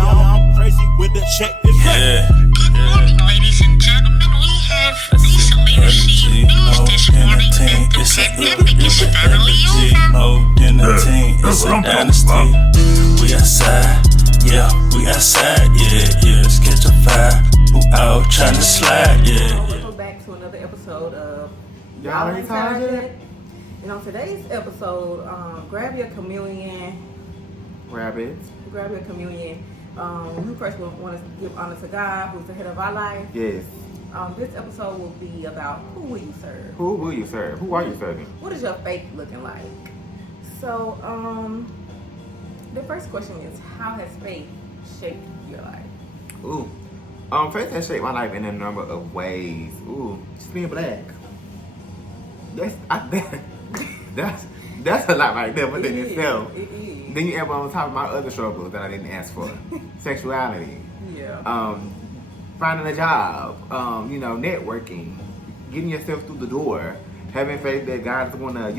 I'm crazy with the check. Yeah. Good morning, ladies and gentlemen. We have recently received news this morning that the pandemic is finally over. More than a team, it's a dynasty. We outside, yeah, we outside, yeah. Let's catch a fire. Who out trying to slide, yeah. Welcome back to another episode of Y'all ain't tired yet? And on today's episode, grab your communion. Rabbits. Grab your communion. We first want to give honor to God, who's the head of our life. Yes. This episode will be about who will you serve? Who will you serve? Who are you serving? What is your faith looking like? So, the first question is, how has faith shaped your life? Ooh. Faith has shaped my life in a number of ways. Ooh, just being black. That's a lot right there within itself. It is. Then you add on top of my other struggles that I didn't ask for. Sexuality. Yeah. Finding a job. Networking. Getting yourself through the door. Having faith that God is gonna,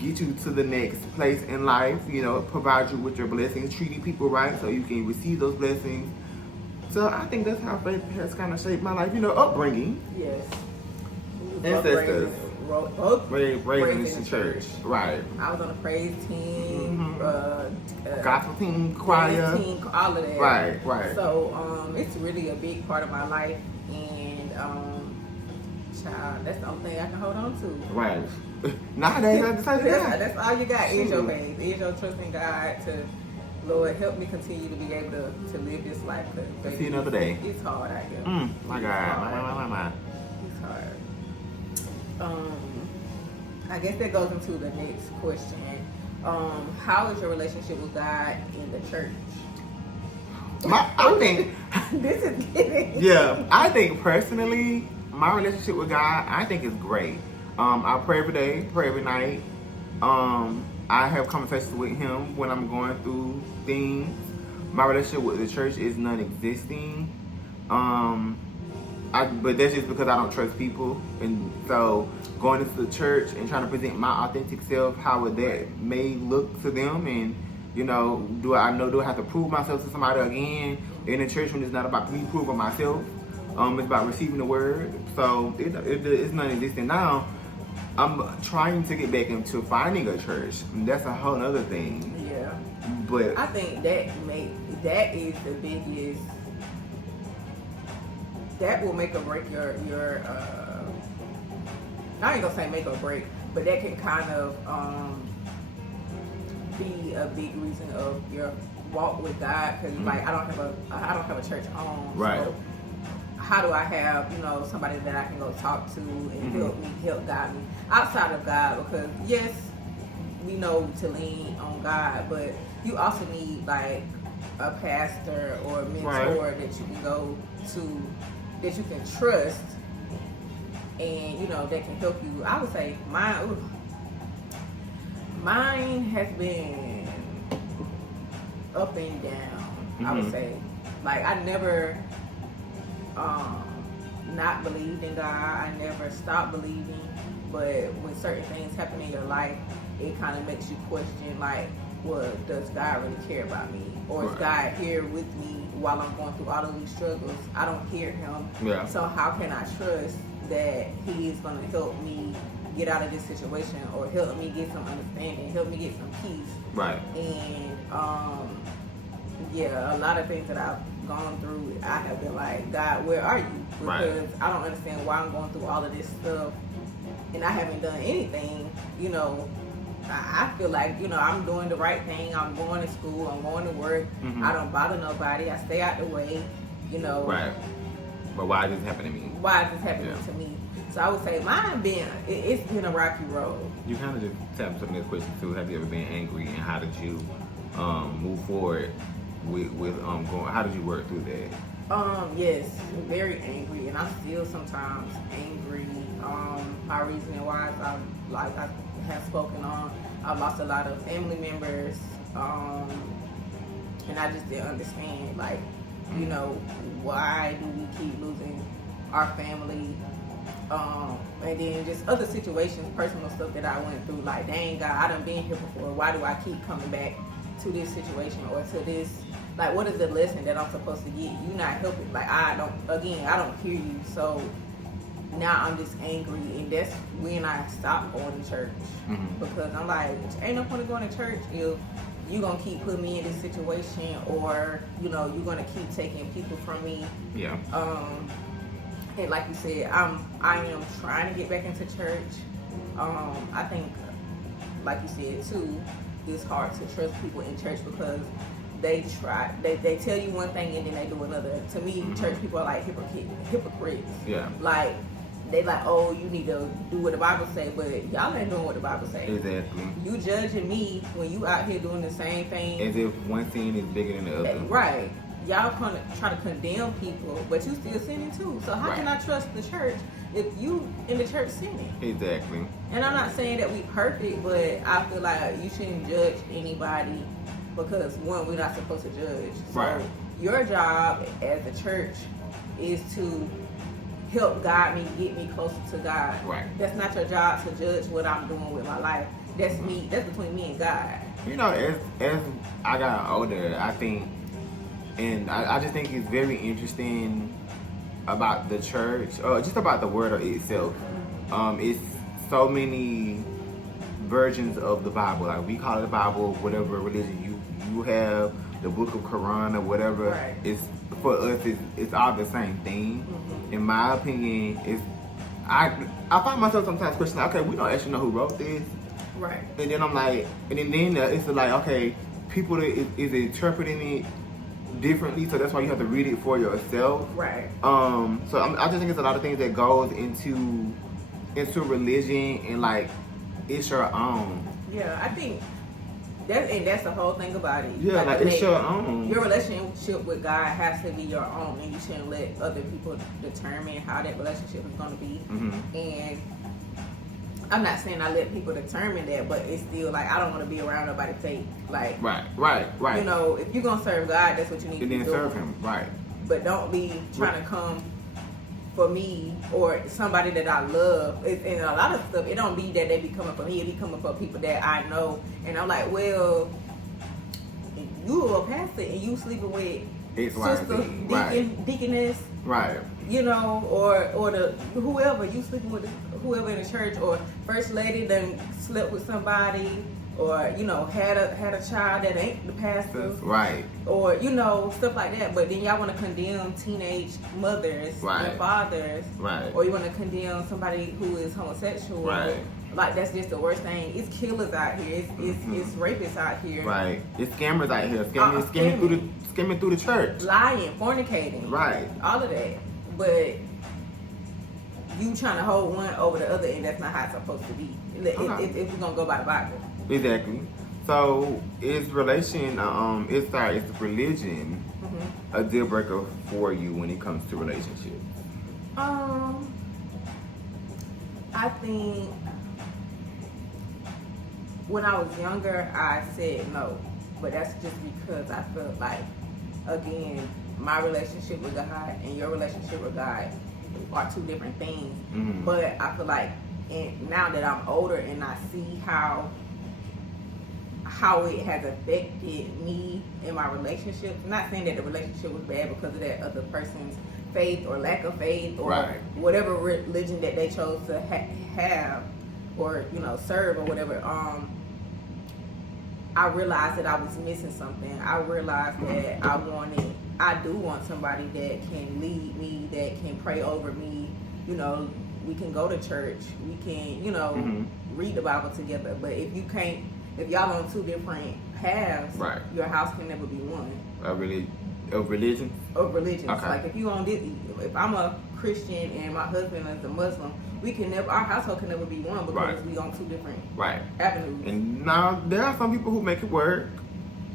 get you to the next place in life, provide you with your blessings, treating people right so you can receive those blessings. So I think that's how faith has kind of shaped my life, upbringing. Yes. Ancestors. Both Raised in the church. Right. I was on a praise team, Gospel team, choir. dance team, all of that. Right. So it's really a big part of my life, and child, that's the only thing I can hold on to. Right. Nowadays, I decided That's all you got. Is your faith. Is your trust in God to, Lord, help me continue to be able to live this life. See another day. It's hard out here. My God. My. It's hard. I guess that goes into the next question. How is your relationship with God in the church? I think. This is getting. Yeah, I think personally, my relationship with God, I think is great. I pray every day, pray every night. I have conversations with Him when I'm going through things. My relationship with the church is non-existing. But that's just because I don't trust people, and so going into the church and trying to present my authentic self, how would that may look to them, and do I have to prove myself to somebody again in the church when it's not about me proving myself? It's about receiving the word. So it's non-existent now. I'm trying to get back into finding a church. And that's a whole other thing. Yeah. But I think that is the biggest. That will make or break your I ain't gonna say make or break, but that can kind of be a big reason of your walk with God, because like I don't have a church home. Right. So how do I have somebody that I can go talk to and help guide me outside of God? Because yes, we know to lean on God, but you also need like a pastor or a mentor that you can go to, that you can trust, and that can help you. I would say mine has been up and down. I would say, like, I never not believed in God. I never stopped believing, but when certain things happen in your life, it kind of makes you question, like, well, does God really care about me? Or is God here with me while I'm going through all of these struggles? I don't hear Him. Yeah. So how can I trust that He is going to help me get out of this situation, or help me get some understanding, help me get some peace? Right. And a lot of things that I've gone through, I have been like, God, where are you? Because I don't understand why I'm going through all of this stuff and I haven't done anything. I feel like, I'm doing the right thing. I'm going to school. I'm going to work. I don't bother nobody. I stay out the way, Right. But why is this happening to me? Why is this happening to me? So I would say it's been a rocky road. You kind of just tapped some of this question too. Have you ever been angry, and how did you move forward with going? How did you work through that? Yes, very angry, and I'm still sometimes angry. My reasoning why I have spoken on. I've lost a lot of family members, and I just didn't understand, like, why do we keep losing our family? And then just other situations, personal stuff that I went through, like, dang God, I done been here before. Why do I keep coming back to this situation or to this Like, what is the lesson that I'm supposed to get? You not helping. Like, I don't hear you. So now I'm just angry, and that's when I stopped going to church. Because I'm like, ain't no point in going to church if you gonna keep putting me in this situation, or you know, you're gonna keep taking people from me. Yeah. And like you said, I am trying to get back into church. I think, like you said too, it's hard to trust people in church because they tell you one thing and then they do another. To me, church people are like hypocrites. Yeah. Like, they like, oh, you need to do what the Bible say, but y'all ain't doing what the Bible say. Exactly. You judging me when you out here doing the same thing. As if one sin is bigger than the other. Right. Y'all try to condemn people, but you still sinning too. So how can I trust the church if you in the church sinning? Exactly. And I'm not saying that we perfect, but I feel like you shouldn't judge anybody because, one, we're not supposed to judge. So your job as a church is to help guide me, get me closer to God. Right. That's not your job to judge what I'm doing with my life. That's me. That's between me and God. You know, as I got older, I think, and I just think it's very interesting about the church, just about the word itself. It's so many versions of the Bible. Like, we call it the Bible, whatever religion you have, the book of Quran or whatever. Right. It's for us. It's all the same thing. In my opinion, I find myself sometimes questioning, okay, we don't actually know who wrote this. Right. And then I'm like, and then it's like, okay, people is interpreting it differently, so that's why you have to read it for yourself. Right. So I just think it's a lot of things that goes into religion, and like, it's your own. Yeah, I think that's the whole thing about it. Yeah, like it's your own. Your relationship with God has to be your own, and you shouldn't let other people determine how that relationship is going to be. And I'm not saying I let people determine that, but it's still like, I don't want to be around nobody fake. Like, right. You know, if you're gonna serve God, that's what you need to do. And then serve Him, right? But don't be trying to come for me or somebody that I love. And a lot of stuff, it don't be that they be coming for me. It be coming for people that I know. And I'm like, well, you a pastor and you sleeping with sister, deaconess, right? You know, or the whoever you sleeping with, whoever in the church, or first lady done slept with somebody, or you know, had a child that ain't the pastor, right? Or you know, stuff like that. But then y'all want to condemn teenage mothers and fathers, right? Or you want to condemn somebody who is homosexual, right? Like, that's just the worst thing. It's killers out here. It's rapists out here. Right. It's scammers out here. Scamming through the church. Lying, fornicating. Right. All of that. But you trying to hold one over the other, and that's not how it's supposed to be. If we're gonna go by the Bible. Exactly. So is religion a deal breaker for you when it comes to relationships? I think when I was younger, I said no, but that's just because I felt like, again, my relationship with God and your relationship with God are two different things. But I feel like, and now that I'm older and I see how it has affected me in my relationships. I'm not saying that the relationship was bad because of that other person's faith or lack of faith or whatever religion that they chose to have or, you know, serve or whatever. I realized that I was missing something. I realized that I do want somebody that can lead me, that can pray over me. You know, we can go to church. We can, you know, read the Bible together. But if y'all on two different paths, your house can never be one. Of religion? Of religion. Okay. So like if I'm a Christian and my husband is a Muslim, our household can never be one because we on two different avenues. And now there are some people who make it work.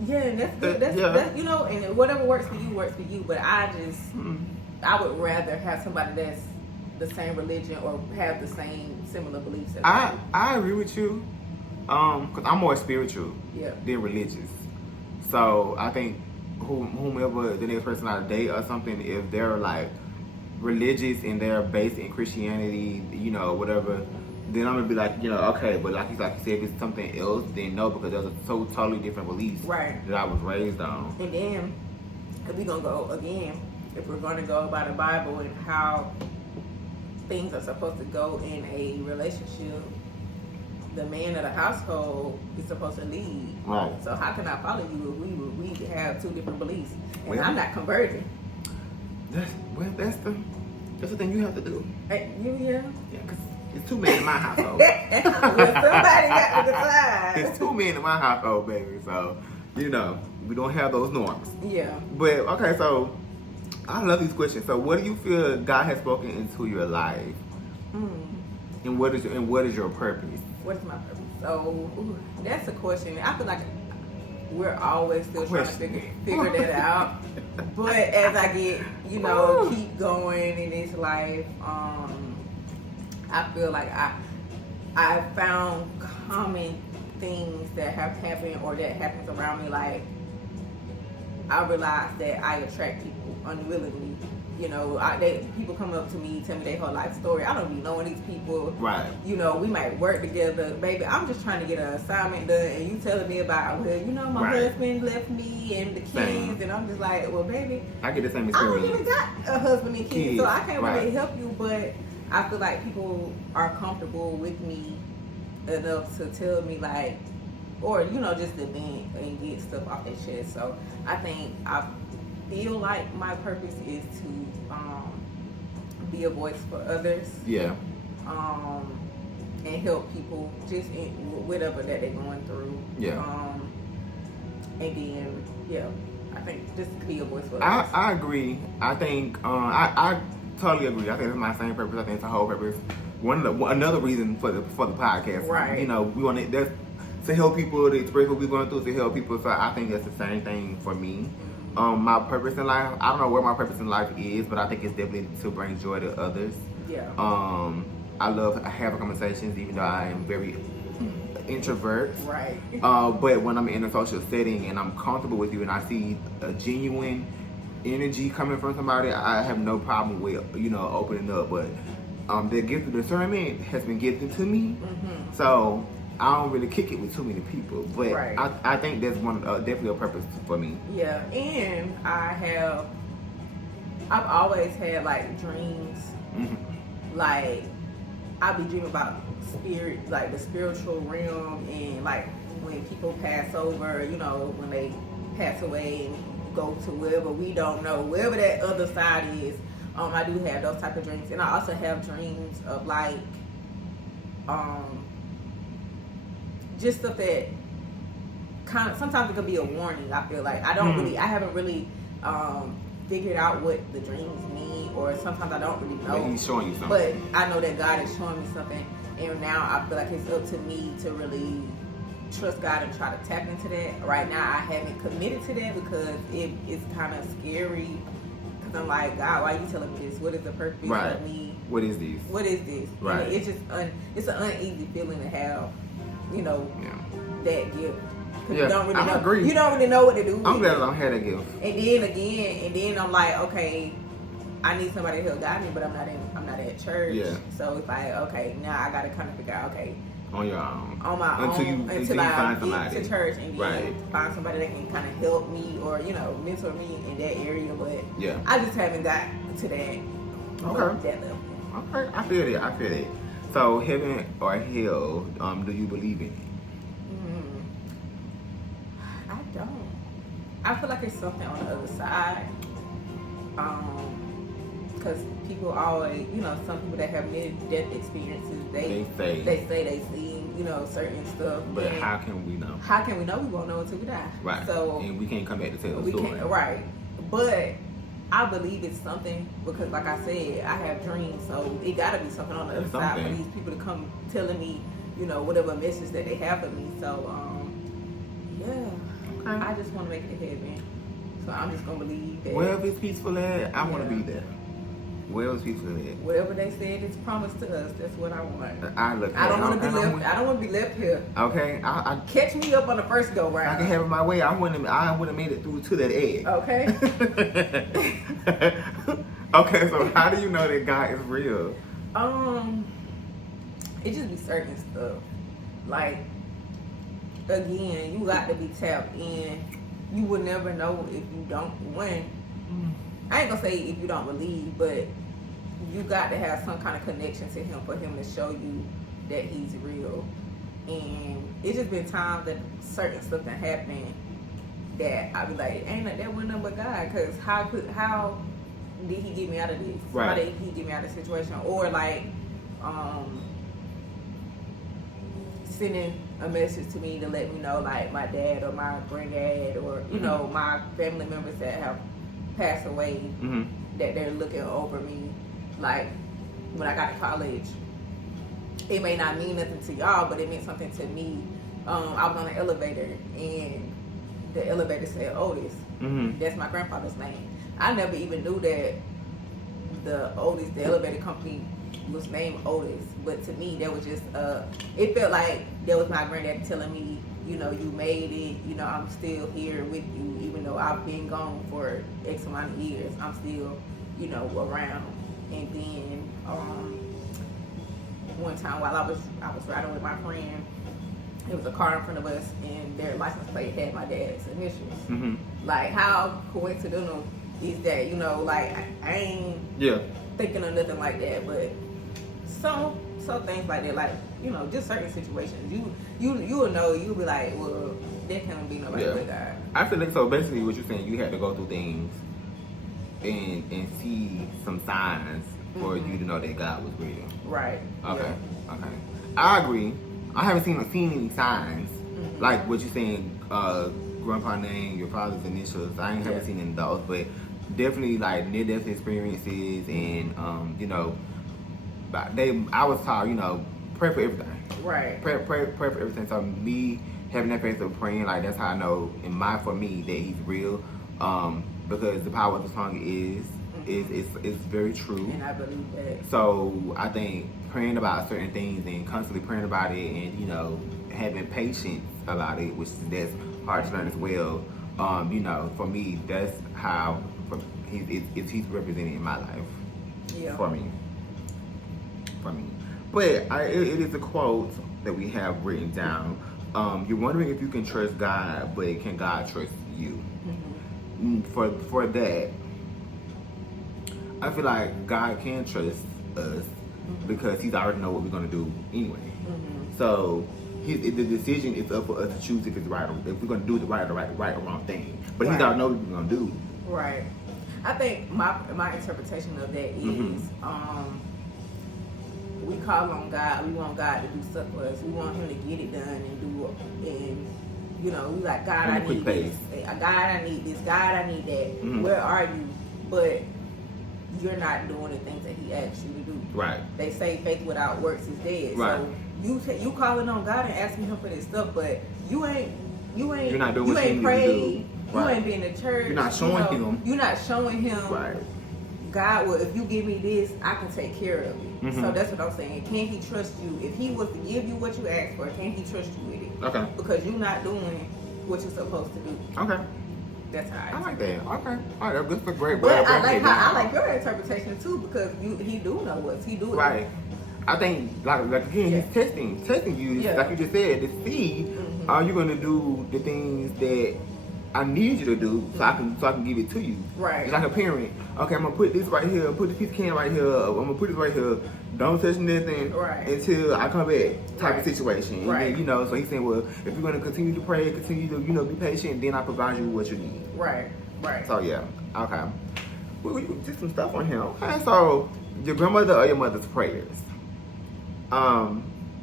Yeah, and that's you know, and whatever works for you works for you. But I would rather have somebody that's the same religion or have the same similar beliefs. I agree with you, because I'm more spiritual than religious. So I think whomever the next person I date or something, if they're like religious and they're based in Christianity, you know, whatever, then I'm gonna be like, you know, okay, but like you said, if it's something else, then no, because those are so totally different beliefs that I was raised on. And then if we're gonna go again, if we're gonna go by the Bible and how things are supposed to go in a relationship, the man of the household is supposed to lead. Right. So how can I follow you if we have two different beliefs and Well, I'm not converting? That's the thing you have to do. Hey, yeah. Yeah, because it's 2 men in my household. Well, somebody got to decide. It's 2 men in my household, baby. So, we don't have those norms. Yeah. But okay, so I love these questions. So, what do you feel God has spoken into your life, and what is your purpose? What is my purpose? So that's a question. I feel like we're always still trying to figure that out. But as I get, keep going in this life, I feel like I found common things that have happened or that happens around me. Like, I realize that I attract people unwillingly. People come up to me, tell me their whole life story. I don't be knowing these people. Right. We might work together. Baby, I'm just trying to get an assignment done, and you telling me about, my husband left me and the kids, Same. and I'm just like, well, baby, I get the same I don't experience. even got a husband and kids, so I can't really Right. help you, but I feel like people are comfortable with me enough to tell me, like, or, just to vent and get stuff off their chest. So I think I feel like my purpose is to be a voice for others. Yeah. And help people just in whatever that they're going through. Yeah. And then, I think just be a voice for others. I agree. I think I totally agree. I think it's my same purpose. I think it's the whole purpose. Another reason for the podcast. Right. We want it to help people to express what we're going through, to help people. So I think that's the same thing for me. My purpose in life, I don't know where my purpose in life is, but I think it's definitely to bring joy to others. Yeah. I love having conversations, even though I am very introvert. Right. But when I'm in a social setting and I'm comfortable with you and I see a genuine energy coming from somebody, I have no problem with opening up. But the gift of discernment has been gifted to me, so I don't really kick it with too many people. But Right. I think that's definitely a purpose for me. Yeah, and I've always had like dreams. Like, I be dreaming about spirit, like the spiritual realm, and like when people pass over, when they pass away and go to wherever we don't know, wherever that other side is. I do have those type of dreams, and I also have dreams of like, just stuff that kind of sometimes it could be a warning. I feel like I haven't really figured out what the dreams mean, or sometimes I don't really know. Maybe he's showing you something. But I know that God is showing me something, and now I feel like it's up to me to really trust God and try to tap into that. Right now, I haven't committed to that because it's kind of scary. Because I'm like, God, why are you telling me this? What is the purpose of me? What is this? What is this? Right. And it's just it's an uneasy feeling to have, that gift. Cause Yeah, you don't really I know. agree. You don't really know what to do. I'm with glad it. I don't have that gift. And then I'm like, okay, I need somebody to help guide me, but I'm not at church. Yeah. So it's like, okay, now I gotta kind of figure out, okay, On your own. on my Until own you until I find get somebody. to church and then Right. find somebody that can kind of help me or mentor me in that area. But Yeah. I just haven't got to that. Okay. That level. Okay, I feel it. So heaven or hell, do you believe in it? I don't. I feel like it's something on the other side. Because people always, some people that have near-death experiences, they say they see, certain stuff. But and how can we know? how can we know? We won't know until we die. Right. So and we can't come back to tell the we story. can't. Right. But I believe it's something because, like I said, I have dreams, so it got to be something on the other It's side for something. these people to come telling me, whatever message that they have for me. So, Okay. I just want to make it to heaven. So I'm just gonna believe that Wherever it's peaceful at, I want to Yeah. be there. Wherever it's peaceful at. whatever they said is promised to us. That's what I want. I look. I don't want to be and I'm left. with- I don't want to be left here. Okay, I Catch me up on the first go I can round. have it my way. I would have made it through to that edge. Okay. Okay, so how do you know that God is real? It just be certain stuff. Like, again, you got to be tapped in you will never know if you don't win. I ain't gonna say if you don't believe, but you got to have some kind of connection to him for him to show you that he's real. And it's just been times that certain stuff that happened that I be like, ain't that wasn't nothing but God? Because how did he get me out of this? Right. How did he get me out of the situation? Or like sending a message to me to let me know, like my dad or my granddad or you know my family members that have passed away, that they're looking over me. Like when I got to college, it may not mean nothing to y'all, but it meant something to me. I was on an elevator and the elevator said Otis. That's my grandfather's name. I never even knew that the elevator company was named Otis, but to me that was just it felt like that was my granddad telling me, you know, you made it, you know, I'm still here with you, even though I've been gone for X amount of years, I'm still, you know, around. And then one time while I was riding with my friend, there was a car in front of us and their license plate had my dad's initials. Like how coincidental is that? You know, like I ain't thinking of nothing like that, but some things like that, like, you know, just certain situations, you will know, you'll be like, well, that can't be nobody but God. I feel like, so basically what you're saying, you had to go through things and see some signs for you to know that God was real. Right. Okay. Okay. I agree. I haven't seen any signs like what you're saying. Grandpa name, your father's initials. I ain't haven't seen any of those, but definitely like near-death experiences and you know, I was taught, you know, pray for everything. Right. Pray for everything. So me having that faith of praying, like that's how I know for me that he's real. Because the power of the tongue is very true. And I believe that. So I think praying about certain things and constantly praying about it, and you know, having patience about it, which that's hard to learn as well. You know, for me, that's how he's represented in my life. Yeah. For me. But it is a quote that we have written down. You're wondering if you can trust God, but can God trust you? For that, I feel like God can trust us because He's already know what we're gonna do anyway. So the decision is up for us to choose if it's right or if we're gonna do the right or wrong thing. But He's already know what we're gonna do. Right. I think my interpretation of that is we call on God. We want God to do stuff for us. We want Him to get it done and you know, we like, God, I need this. God, I need this. God, I need that. Where are you? But you're not doing the things that He asked you to do. Right. They say faith without works is dead. Right. So you calling on God and asking Him for this stuff, but you ain't not doing you what ain't you prayed. need to do. You ain't been to church. You're not showing Him. You're not showing Him. Right. God, well, if you give me this, I can take care of it. So that's what I'm saying. Can He trust you? If He was to give you what you asked for, can He trust you with it? Okay. Because you're not doing what you're supposed to do. Okay. That's how I like that. Okay. All right, that's a great way. But I like your interpretation too, because He do know what He do. Right. I think like again, He's testing you, like you just said, to see are you gonna do the things that I need you to do so I can give it to you. Right. It's like a parent. Okay, I'm gonna put this right here, put this piece of candy right here, I'm gonna put this right here. Don't touch nothing until I come back. Type of situation. Right. And then, you know, so he's saying, well, if you're gonna continue to pray, continue to, you know, be patient, then I provide you what you need. Right. Right. So yeah. Okay. We did some stuff on here. Okay. So your grandmother or your mother's prayers.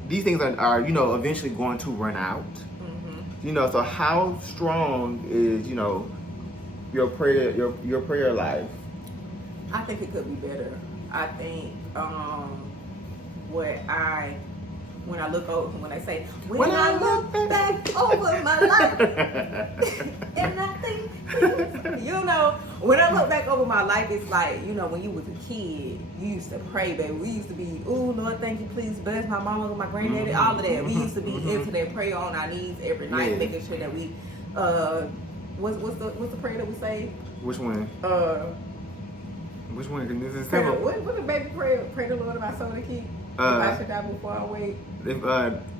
These things are you know, eventually going to run out. You know, so how strong is, you know, your prayer life? I think it could be better. I think when I look over, when I say, when I look back over my life, and I think, you know, when I look back over my life, it's like, you know, when you was a kid, you used to pray, baby. We used to be, oh, Lord, thank you, please bless my mama, my granddaddy, all of that. We used to be into that prayer on our knees every night, making sure that we, what's the prayer that we say? Which one? Which one? This is what the baby pray the Lord of my soul to keep? If I should die before I wait. Let me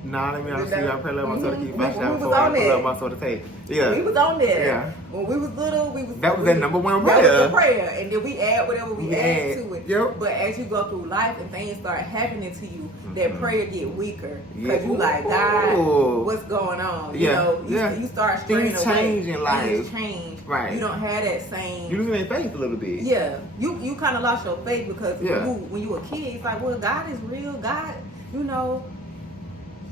not see. I pray, Lord, my soul to keep. If I should die before I love my soul to take. Yeah. We was on there. Yeah. When we was little, That was that number one That was prayer. the prayer, and then we add whatever we add to it. Yep. But as you go through life and things start happening to you, that Mhm. prayer get weaker Yeah. because you like, God, Ooh. what's going on? You Yeah. know, Yeah. you start straying Things away. change in life. Things change. Right. You don't have that same. You losing their faith a little bit. Yeah, you kind of lost your faith because Yeah. when you were a kid, it's like, well, God is real. God, you know,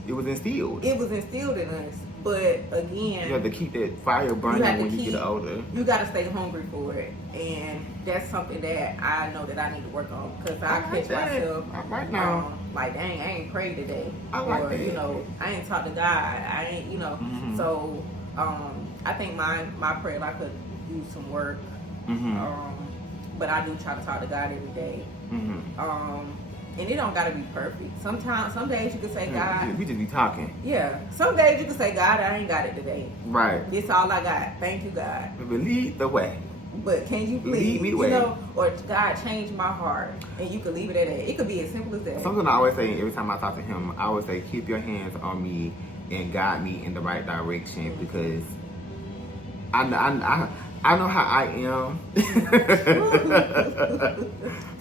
It was instilled. it was instilled in us. But again, You have to keep that fire burning have to when you keep- get older. you got to stay hungry for it, and that's something that I know that I need to work on because I like catch that. myself Right now. like, dang, I ain't prayed today, I like or that. you know, I ain't talked to God, I ain't, you know. Mhm. So I think my prayer life could use some work, Mm-hmm. but I do try to talk to God every day. Mm-hmm. And it don't gotta be perfect. Some days you can say, God, We just be talking. yeah. Some days you can say, God, I ain't got it today. Right. This all I got. Thank you, God. But lead the way. But can you Lead please, me the you way. know, or God change my heart, and you can leave it at that. It could be as simple as that. Something I always say every time I talk to him, I always say, keep your hands on me and guide me in the right direction because I know how I am.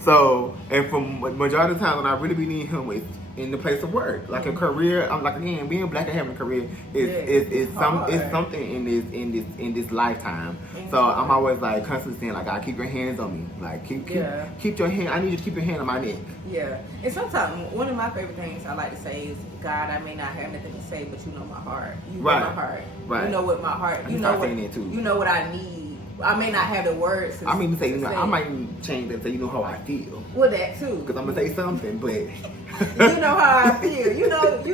So, and from majority of the time when I really be needing him is in the place of work, like a career. I'm like, again, being black and having a career is something in this lifetime. So I'm always like constantly saying like, God, keep your hands on me, like keep your hand. I need you to keep your hand on my neck. Yeah, and sometimes one of my favorite things I like to say is, God, I may not have anything to say, but you know my heart. You know Right. my heart. Right. You know what my heart. I You can know start what. saying that too. You know what I need. I may not have the words. I mean, say, to you know, I might even change that and say, you know how I feel, Well, that too. because I'm gonna say something, but You know how I feel. You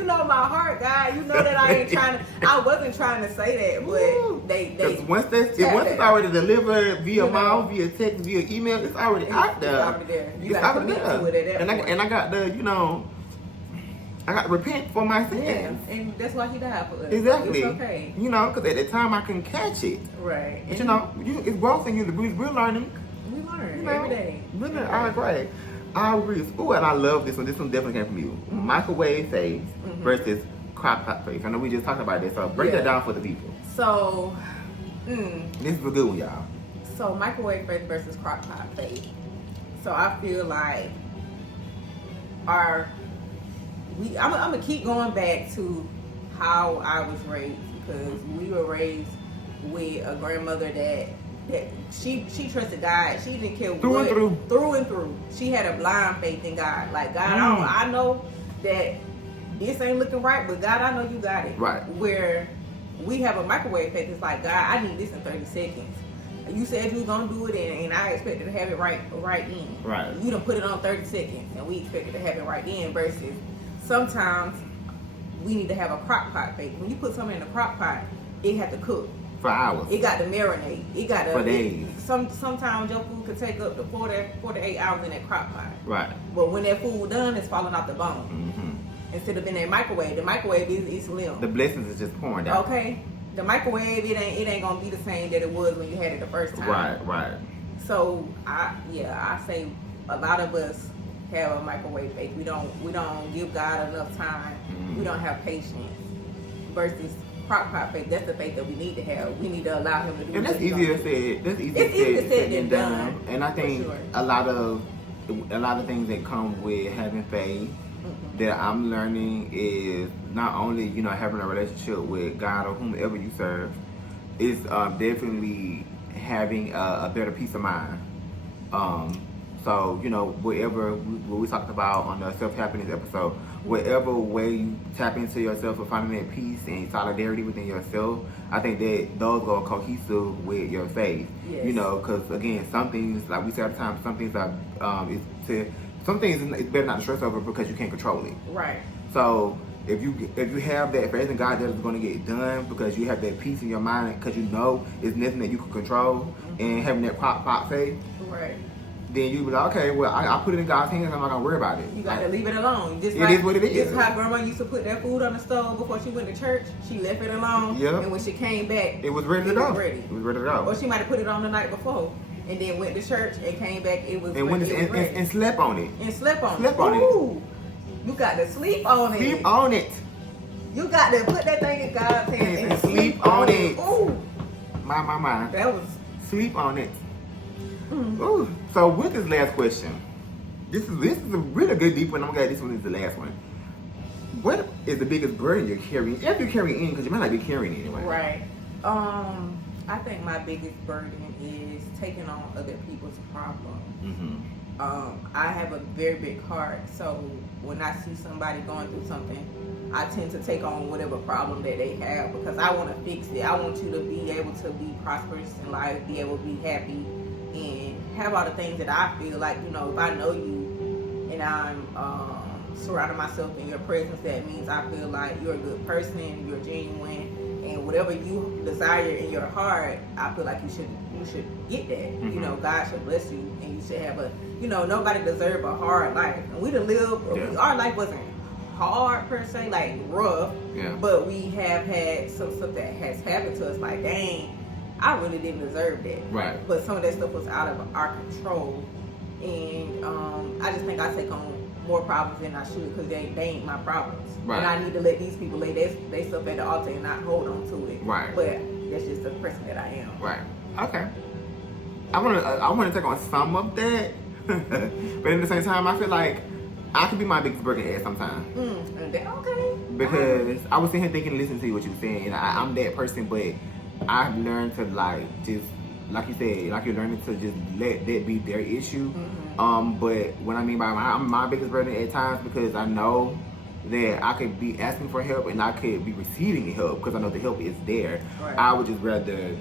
know my heart, God. You know that I wasn't trying to say that, but they Because once it's already delivered via mouth, via text, via email, it's already out there. It's already there. You It's gotta already commit to there. it at that point. And I got to, you know, I got to repent for my Yeah, sins. and that's why he died for us. Exactly. It's okay. You know, because at the time I can catch it. Right. But you know, it's growth and we're learning. we learn You know, every day. Really, I agree. I agree. Ooh, and I love this one. This one definitely came from you. Microwave face versus crock pot face. I know we just talked about this, so break that down for the people. So, This is a good one, y'all. so microwave face versus crock pot face. So I feel like I'm gonna keep going back to how I was raised because we were raised with a grandmother that she trusted God. She didn't care through and through. She had a blind faith in God. Like, God, I know that this ain't looking right, but God, I know you got it. Right. Where we have a microwave faith, it's like, God, I need this in 30 seconds. You said you was gonna do it, and I expected to have it right in. Right. You done put it on 30 seconds, and we expected to have it right in. Versus sometimes we need to have a crock pot faith. When you put something in a crock pot, it had to cook. For hours. It got to marinate. It got to. For days. Sometimes your food could take up to 4 to 8 hours in that crock pot. Right. But when that food done, it's falling off the bone. Mm-hmm. Instead of in that microwave, the microwave is slim. The blessings is just pouring down. Okay. The microwave, it ain't gonna be the same that it was when you had it the first time. Right. So I say a lot of us have a microwave faith. We don't give God enough time. Mm-hmm. We don't have patience. Versus crock pot faith, that's the faith that we need to have. We need to allow Him to do. And that's what He's easier gonna do. said. That's It's easier said than done. And I think sure. a lot of things that come with having faith that I'm learning is not only, you know, having a relationship with God or whomever you serve, is definitely having a better peace of mind. So, you know, whatever we talked about on the self-happiness episode, whatever way you tap into yourself and finding that peace and solidarity within yourself, I think that those go cohesive with your faith. Yes. You know, because again, some things, like we say all the time, some things it's better not to stress over because you can't control it. Right. So if you have that faith in God that it's going to get done because you have that peace in your mind because you know it's nothing that you can control, and having that pop faith, Right. then you be like, okay, well, I put it in God's hands. I'm not gonna worry about it. You got to leave it alone. Just It like, is what it is. Just how Grandma used to put that food on the stove before she went to church. She left it alone. Yep. And when she came back, It was ready to it go. was ready. It was ready to go. Or she might have put it on the night before and then went to church and came back. It was And ready. and slept on it. And slept on Slept it. on it. Ooh. You got to sleep on it. Sleep on it. You got to put that thing in God's hands And sleep on it. Ooh. My. That was Sleep on it. Ooh. So with this last question, this is a really good deep one. I'm glad this one is the last one. What is the biggest burden you're carrying? If you're carrying any, because you might not be carrying anyway. right. I think my biggest burden is taking on other people's problems. I have a very big heart, so when I see somebody going through something, I tend to take on whatever problem that they have because I want to fix it. I want you to be able to be prosperous in life, be able to be happy, and have all the things that I feel like, you know, if I know you and I'm surrounding myself in your presence, that means I feel like you're a good person, you're genuine, and whatever you desire in your heart, I feel like you should get that. You know, God should bless you, and you should have a, you know, nobody deserve a hard life, and we done lived. Our life wasn't hard per se, like rough, but we have had some stuff that has happened to us. Like, dang, I really didn't deserve that. Right. But some of that stuff was out of our control, and I just think I take on more problems than I should because they ain't my problems. Right. And I need to let these people lay their stuff at the altar and not hold on to it. Right. But that's just the person that I am. Right. Okay. I wanna take on some of that, but at the same time, I feel like I could be my biggest burden at sometimes. Okay. Because I was sitting here thinking, listening to what you were saying, and I'm that person, but I've learned to just, like you said, like you're learning to just let that be their issue. But what I mean by my biggest burden at times, because I know that I could be asking for help and I could be receiving help because I know the help is there. Right. I would just rather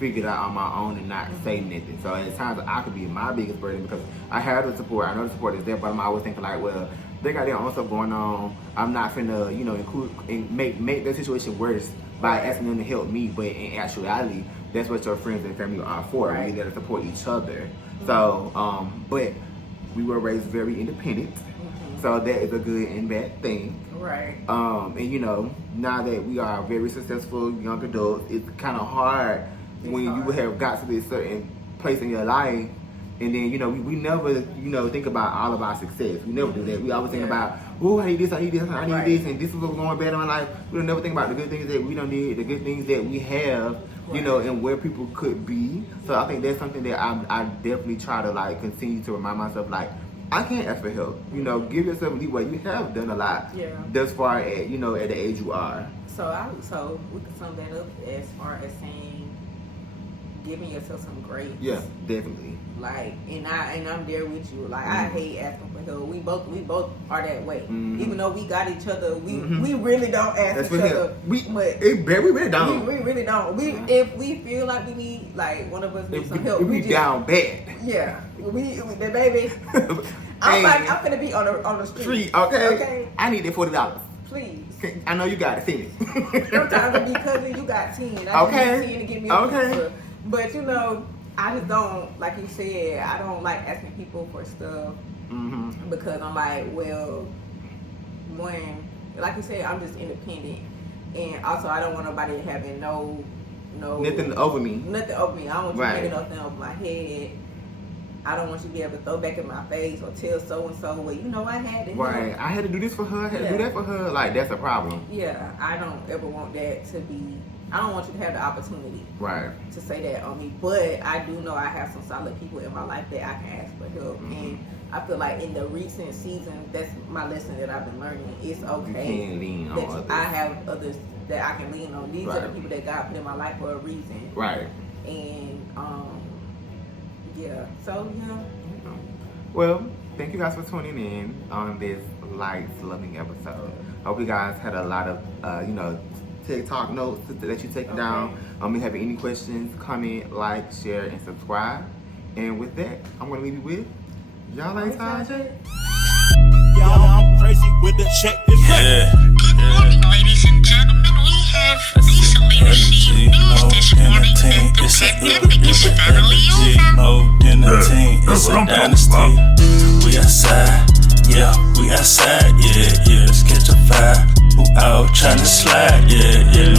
figure it out on my own and not say nothing. So at times I could be my biggest burden because I have the support. I know the support is there, but I'm always thinking like, well, they got their own stuff going on. I'm not finna, you know, include and make their situation worse by asking them to help me. But in actuality, that's what your friends and family are for. Right. We there to support each other. So, but we were raised very independent. So that is a good and bad thing. Right. And you know, now that we are very successful young adults, it's kind of hard when you have got to this certain place in your life, and then you know we never think about all of our success. We never do that. We always think about, oh, I need this, I need this, I need this, and this is what's going bad in my life. We don't never think about the good things that we don't need, the good things that we have, you know, and where people could be. So I think that's something that I definitely try to like continue to remind myself, like, I can't ask for help. You know, give yourself leeway. You have done a lot thus far at, you know, at the age you are. So we can sum that up as far as saying giving yourself some grace. Yeah, definitely. Like, and I'm there with you. Like, I hate asking for help. We both are that way. Even though we got each other, we really don't ask each other. We really don't. We really don't. If we feel like we need, like, one of us needs some help, we down bad. Yeah, the baby. I'm finna be on the street. Okay. I need that $40. Please. I know you got it. Send it. Sometimes it be cousin, you got 10. I just need 10 to get me a pizza. But you know, I just don't, like you said, I don't like asking people for stuff because I'm like, well, one, like you said, I'm just independent, and also I don't want nobody having no nothing over me. Nothing over me. I don't want you having nothing over my head. I don't want you to be able to throw back in my face or tell so and so, well, you know, I had to. Right. I had to do this for her. I had to do that for her. Like, that's a problem. Yeah. I don't ever want that to be. I don't want you to have the opportunity to say that on me, but I do know I have some solid people in my life that I can ask for help, and I feel like in the recent season, that's my lesson that I've been learning. It's okay you can lean on that others. I have others that I can lean on. These are the people that God put in my life for a reason. Right. And yeah, so yeah. Well, thank you guys for tuning in on this light, loving episode. Hope you guys had a lot of, you know, TikTok notes that you take down. If you have any questions, comment, like, share, and subscribe. And with that, I'm gonna leave you with y'all like Tajay. Y'all, I'm crazy with the check. Good morning, ladies and gentlemen. We have recently received news this morning that the pandemic is finally over. It's a dynasty. We outside, yeah, we outside, yeah. Let's catch a fire. Who out trying to slide, yeah.